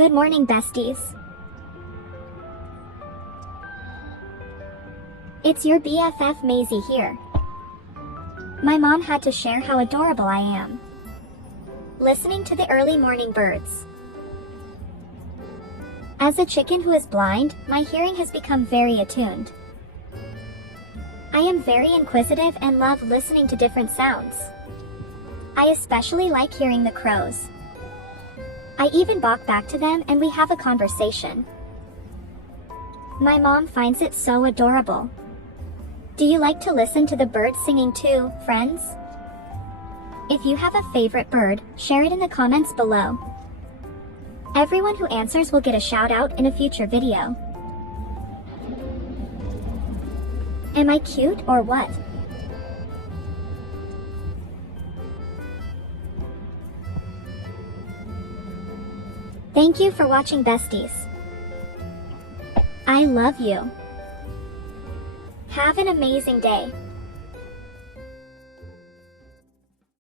Good morning, besties. It's your BFF Maisie here. My mom had to share how adorable I am. Listening to the early morning birds. As a chicken who is blind, my hearing has become very attuned. I am very inquisitive and love listening to different sounds. I especially like hearing the crows. I even balk back to them and we have a conversation. My mom finds it so adorable. Do you like to listen to the birds singing too, friends? If you have a favorite bird, share it in the comments below. Everyone who answers will get a shout out in a future video. Am I cute or what? Thank you for watching, besties. I love you. Have an amazing day.